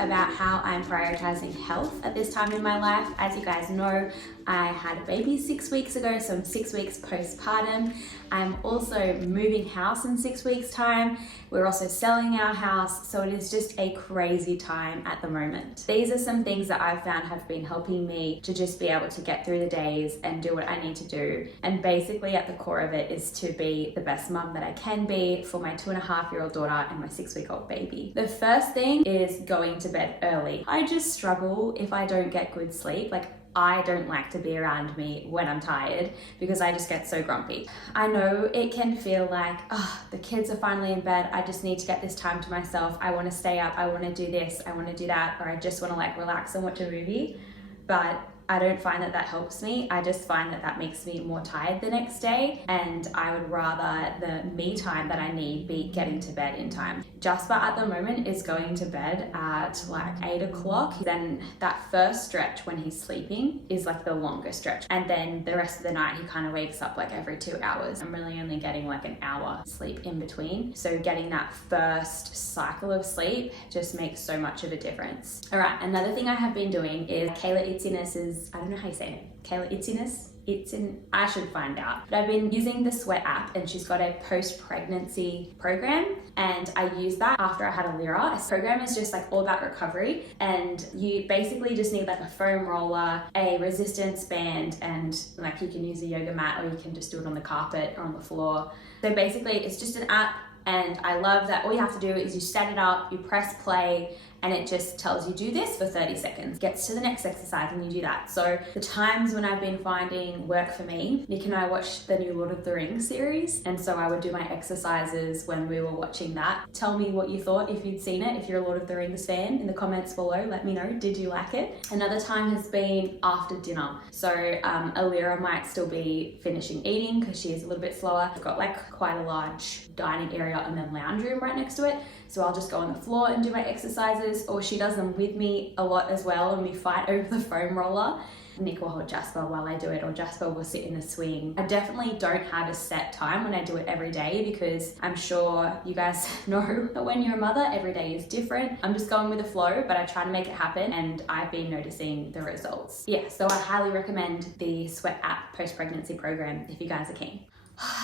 about how I'm prioritizing health at this time in my life. As you guys know, I had a baby 6 weeks ago, so I'm 6 weeks postpartum. I'm also moving house in 6 weeks' time. We're also selling our house, so it is just a crazy time at the moment. These are some things that I've found have been helping me to just be able to get through the days and do what I need to do. And basically at the core of it is to be the best mum that I can be for my 2.5-year-old daughter and my 6-week-old baby. The first thing is going to bed early. I just struggle if I don't get good sleep. I don't like to be around me when I'm tired because I just get so grumpy. I know it can feel like, the kids are finally in bed. I just need to get this time to myself. I want to stay up. I want to do this. I want to do that. Or I just want to relax and watch a movie. But I don't find that helps me. I just find that makes me more tired the next day, and I would rather the me time that I need be getting to bed in time. Jasper at the moment is going to bed at 8 o'clock. Then that first stretch when he's sleeping is the longest stretch. And then the rest of the night he kind of wakes up every 2 hours. I'm really only getting an hour sleep in between. So getting that first cycle of sleep just makes so much of a difference. All right, another thing I have been doing is Kayla Itziness's, I don't know how you say it, Kayla Itziness? I should find out. But I've been using the Sweat app, and she's got a post-pregnancy program, and I used that after I had a Lyra. This program is just all about recovery, and you basically just need a foam roller, a resistance band, and you can use a yoga mat, or you can just do it on the carpet or on the floor. So basically it's just an app, and I love that all you have to do is you set it up, you press play, and it just tells you do this for 30 seconds, gets to the next exercise, and you do that. So the times when I've been finding work for me, Nick and I watched the new Lord of the Rings series, and so I would do my exercises when we were watching that. Tell me what you thought if you'd seen it. If you're a Lord of the Rings fan, in the comments below, let me know, did you like it? Another time has been after dinner. So Alira might still be finishing eating because she is a little bit slower. I've got quite a large dining area and then lounge room right next to it. So I'll just go on the floor and do my exercises, or she does them with me a lot as well, and we fight over the foam roller. Nick will hold Jasper while I do it, or Jasper will sit in a swing. I definitely don't have a set time when I do it every day, because I'm sure you guys know that when you're a mother, every day is different. I'm just going with the flow, but I try to make it happen, and I've been noticing the results. Yeah, so I highly recommend the Sweat app post-pregnancy program if you guys are keen.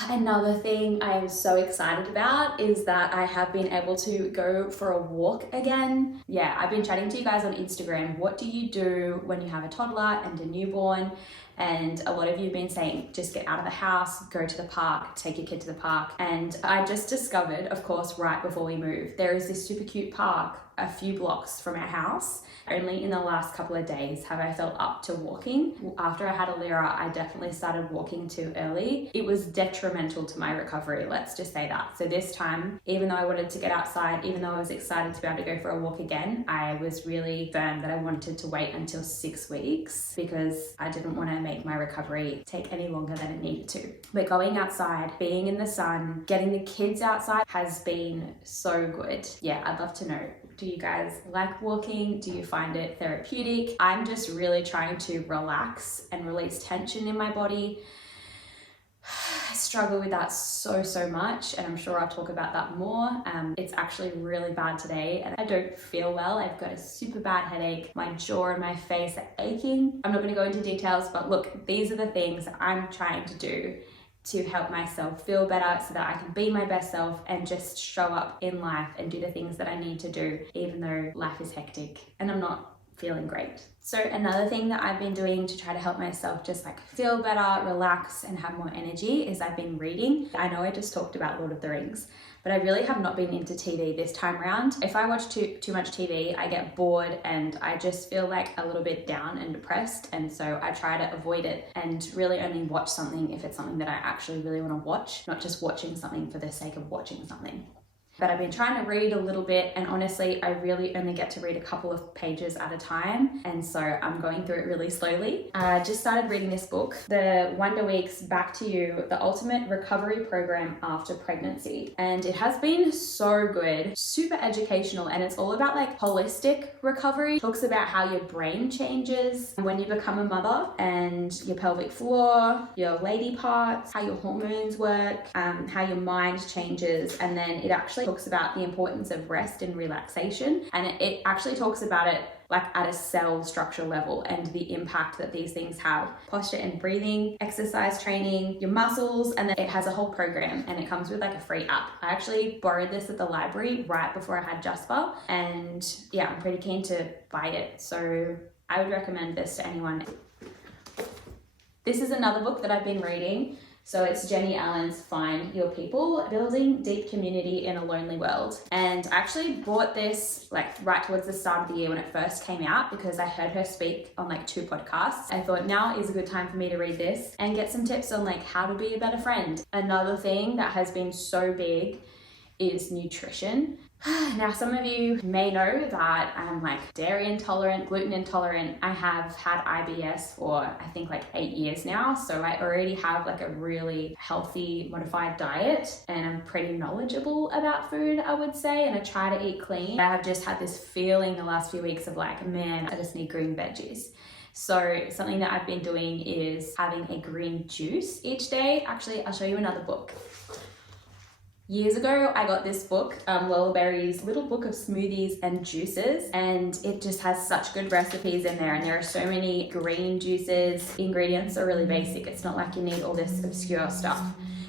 Another thing I am so excited about is that I have been able to go for a walk again. Yeah, I've been chatting to you guys on Instagram. What do you do when you have a toddler and a newborn? And a lot of you have been saying, just get out of the house, go to the park, take your kid to the park. And I just discovered, of course, right before we moved, there is this super cute park a few blocks from our house. Only in the last couple of days have I felt up to walking. After I had a Lyra, I definitely started walking too early. It was detrimental to my recovery, let's just say that. So this time, even though I wanted to get outside, even though I was excited to be able to go for a walk again, I was really firm that I wanted to wait until 6 weeks because I didn't want to make my recovery take any longer than it needed to. But going outside, being in the sun, getting the kids outside has been so good. Yeah, I'd love to know, do you guys like walking? Do you find it therapeutic? I'm just really trying to relax and release tension in my body. I struggle with that so much, and I'm sure I'll talk about that more. It's actually really bad today, and I don't feel well. I've got a super bad headache. My jaw and my face are aching. I'm not going to go into details, but look, these are the things I'm trying to do to help myself feel better so that I can be my best self and just show up in life and do the things that I need to do, even though life is hectic and I'm not feeling great. So another thing that I've been doing to try to help myself just feel better, relax, and have more energy is I've been reading. I know I just talked about Lord of the Rings, but I really have not been into TV this time around. If I watch too much TV, I get bored and I just feel a little bit down and depressed. And so I try to avoid it and really only watch something if it's something that I actually really want to watch, not just watching something for the sake of watching something. But I've been trying to read a little bit, and honestly, I really only get to read a couple of pages at a time. And so I'm going through it really slowly. I just started reading this book, The Wonder Weeks Back to You, the Ultimate Recovery Program After Pregnancy. And it has been so good, super educational, and it's all about holistic recovery. It talks about how your brain changes when you become a mother, and your pelvic floor, your lady parts, how your hormones work, how your mind changes, and then it actually talks about the importance of rest and relaxation, and it actually talks about it like at a cell structure level and the impact that these things have. Posture and breathing, exercise training, your muscles, and then it has a whole program and it comes with like a free app. I actually borrowed this at the library right before I had Jasper, and yeah, I'm pretty keen to buy it. So I would recommend this to anyone. This is another book that I've been reading. So it's Jenny Allen's Find Your People, Building Deep Community in a Lonely World. And I actually bought this like right towards the start of the year when it first came out because I heard her speak on like 2 podcasts. I thought now is a good time for me to read this and get some tips on like how to be a better friend. Another thing that has been so big is nutrition. Now, some of you may know that I'm like dairy intolerant, gluten intolerant. I have had IBS for I think like 8 years now. So I already have like a really healthy, modified diet, and I'm pretty knowledgeable about food, I would say. And I try to eat clean. I have just had this feeling the last few weeks of like, man, I just need green veggies. So something that I've been doing is having a green juice each day. Actually, I'll show you another book. Years ago, I got this book, Lola Berry's Little Book of Smoothies and Juices, and it just has such good recipes in there, and there are so many green juices. The ingredients are really basic. It's not like you need all this obscure stuff.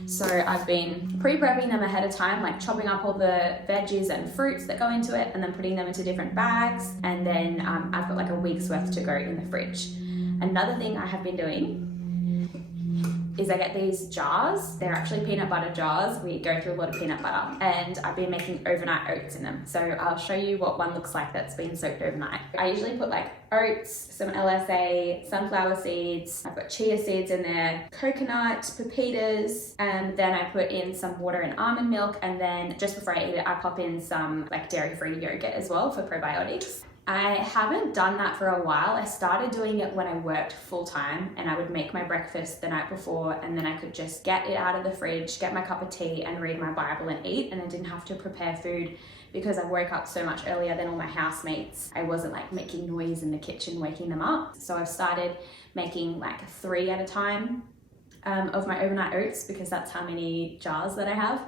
So I've been pre-prepping them ahead of time, like chopping up all the veggies and fruits that go into it and then putting them into different bags, and then I've got like a week's worth to go in the fridge. Another thing I have been doing is I get these jars. They're actually peanut butter jars. We go through a lot of peanut butter, and I've been making overnight oats in them. So I'll show you what one looks like that's been soaked overnight. I usually put like oats, some LSA, sunflower seeds. I've got chia seeds in there, coconut, pepitas, and then I put in some water and almond milk, and then just before I eat it, I pop in some like dairy-free yogurt as well for probiotics. I haven't done that for a while. I started doing it when I worked full-time, and I would make my breakfast the night before, and then I could just get it out of the fridge, get my cup of tea and read my Bible and eat, and I didn't have to prepare food because I woke up so much earlier than all my housemates. I wasn't like making noise in the kitchen waking them up. So I've started making like 3 at a time of my overnight oats, because that's how many jars that I have.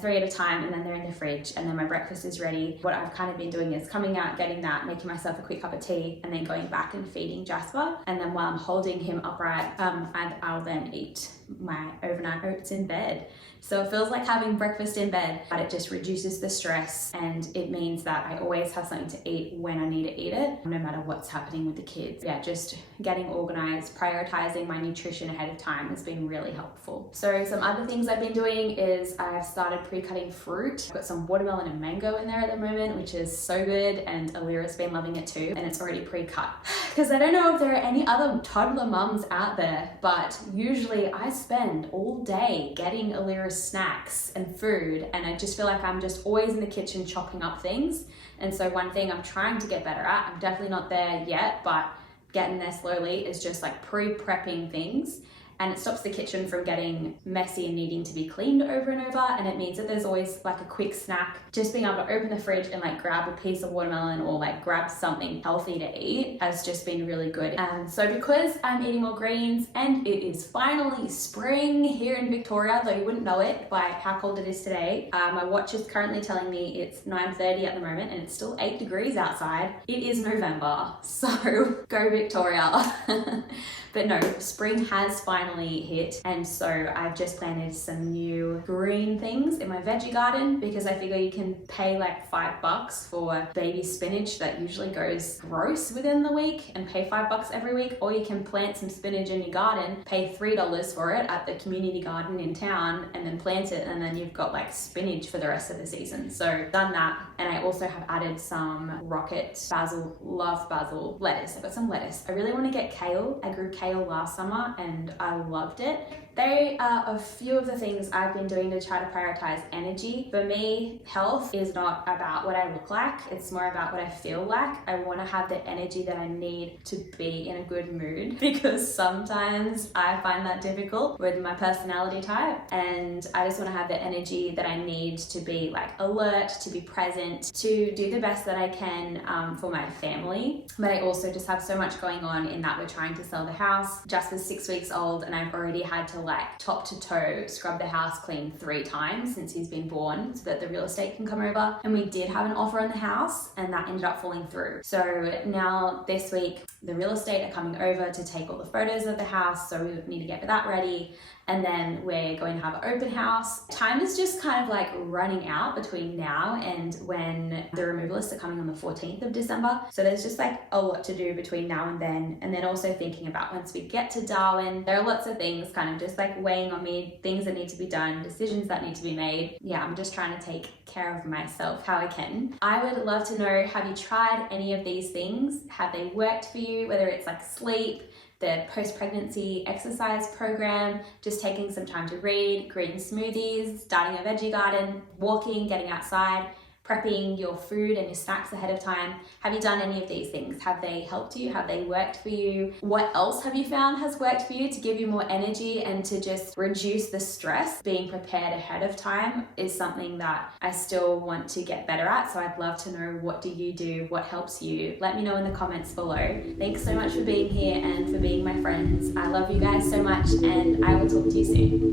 3 at a time, and then they're in the fridge, and then my breakfast is ready. What I've kind of been doing is coming out, getting that, making myself a quick cup of tea, and then going back and feeding Jasper. And then while I'm holding him upright, I'll then eat my overnight oats in bed. So it feels like having breakfast in bed, but it just reduces the stress, and it means that I always have something to eat when I need to eat it, no matter what's happening with the kids. Yeah, just getting organized, prioritizing my nutrition ahead of time has been really helpful. So some other things I've been doing is I've started pre-cutting fruit. I've got some watermelon and mango in there at the moment, which is so good, and Alira's been loving it too, and it's already pre-cut. Because I don't know if there are any other toddler mums out there, but usually I spend all day getting Alira snacks and food, and I just feel like I'm just always in the kitchen chopping up things. And so one thing I'm trying to get better at, I'm definitely not there yet, but getting there slowly, is just like pre-prepping things. And it stops the kitchen from getting messy and needing to be cleaned over and over, and it means that there's always like a quick snack. Just being able to open the fridge and like grab a piece of watermelon or like grab something healthy to eat has just been really good. So because I'm eating more greens, and it is finally spring here in Victoria, though you wouldn't know it by how cold it is today. My watch is currently telling me it's 9:30 at the moment, and it's still 8 degrees outside. It is November, so go Victoria. But no, spring has finally hit, and so I've just planted some new green things in my veggie garden, because I figure you can pay like $5 for baby spinach that usually goes gross within the week, and pay $5 every week, or you can plant some spinach in your garden, pay $3 for it at the community garden in town, and then plant it, and then you've got like spinach for the rest of the season. So done that, and I also have added some rocket basil, love basil, lettuce. I've got some lettuce. I really want to get kale. I grew kale last summer and I loved it. They are a few of the things I've been doing to try to prioritize energy. For me, health is not about what I look like, it's more about what I feel like. I want to have the energy that I need to be in a good mood, because sometimes I find that difficult with my personality type, and I just want to have the energy that I need to be like alert, to be present, to do the best that I can for my family. But I also just have so much going on in that we're trying to sell the house. Jasper's 6 weeks old, and I've already had to like top to toe scrub the house clean 3 times since he's been born so that the real estate can come over. And we did have an offer on the house and that ended up falling through. So now this week, the real estate are coming over to take all the photos of the house. So we need to get that ready. And then we're going to have an open house. Time is just kind of like running out between now and when the removalists are coming on the 14th of December. So there's just like a lot to do between now and then. And then also thinking about once we get to Darwin, there are lots of things kind of just like weighing on me, things that need to be done, decisions that need to be made. Yeah, I'm just trying to take care of myself how I can. I would love to know, have you tried any of these things? Have they worked for you? Whether it's like sleep, the post-pregnancy exercise program, just taking some time to read, green smoothies, starting a veggie garden, walking, getting outside, prepping your food and your snacks ahead of time. Have you done any of these things? Have they helped you? Have they worked for you? What else have you found has worked for you to give you more energy and to just reduce the stress? Being prepared ahead of time is something that I still want to get better at. So I'd love to know, what do you do? What helps you? Let me know in the comments below. Thanks so much for being here and for being my friends. I love you guys so much and I will talk to you soon.